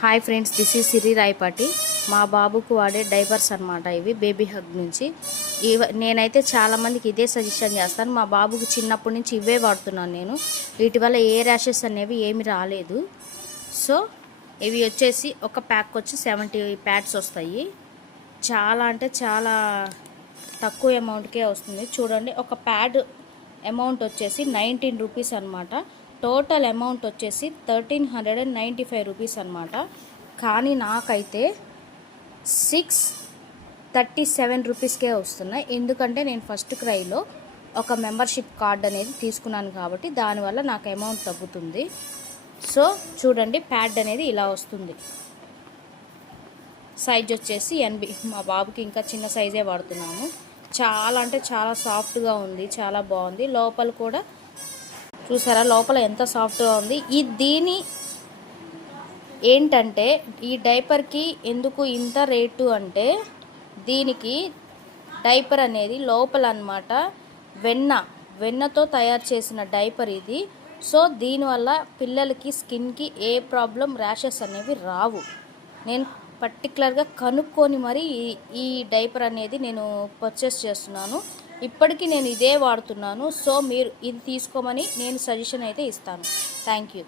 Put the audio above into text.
Hi friends, this is సిరి రాయపాటి. మా బాబుకు వాడే డైపర్స్ అనమాట ఇవి, బేబీ హగ్ నుంచి. నేనైతే చాలామందికి ఇదే సజెషన్ చేస్తాను. మా బాబుకు చిన్నప్పటి నుంచి ఇవే వాడుతున్నాను నేను. వీటి వల్ల ఏ ర్యాషెస్ అనేవి ఏమి రాలేదు. సో ఇవి వచ్చేసి ఒక ప్యాక్ వచ్చి 70 ప్యాడ్స్ వస్తాయి. చాలా అంటే చాలా తక్కువ అమౌంట్కే వస్తుంది. చూడండి, ఒక ప్యాడ్ అమౌంట్ వచ్చేసి 19 రూపీస్ అనమాట. టోటల్ అమౌంట్ వచ్చేసి 1395 రూపీస్ అనమాట. కానీ నాకైతే 637 రూపీస్కే వస్తున్నాయి. ఎందుకంటే నేను ఫస్ట్ క్రైలో ఒక మెంబర్షిప్ కార్డ్ అనేది తీసుకున్నాను కాబట్టి దానివల్ల నాకు అమౌంట్ తగ్గుతుంది. సో చూడండి, ప్యాడ్ అనేది ఇలా వస్తుంది. సైజ్ వచ్చేసి 80. మా బాబుకి ఇంకా చిన్న సైజే వాడుతున్నాము. చాలా అంటే చాలా సాఫ్ట్గా ఉంది, చాలా బాగుంది. లోపల కూడా చూసారా, లోపల ఎంత సాఫ్ట్గా ఉంది. దీని ఏంటంటే ఈ డైపర్కి ఎందుకు ఇంత రేటు అంటే, దీనికి డైపర్ అనేది లోపల అన్నమాట వెన్నతో తయారు చేసిన డైపర్ ఇది. సో దీనివల్ల పిల్లలకి స్కిన్కి ఏ ప్రాబ్లం, ర్యాషెస్ అనేవి రావు. నేను పర్టికులర్గా కనుక్కొని మరి ఈ డైపర్ అనేది నేను పర్చేస్ చేస్తున్నాను. ఇప్పటికీ నేను ఇదే వాడుతున్నాను. సో మీరు ఇది తీసుకోమని నేను సజెషన్ అయితే ఇస్తాను. Thank you.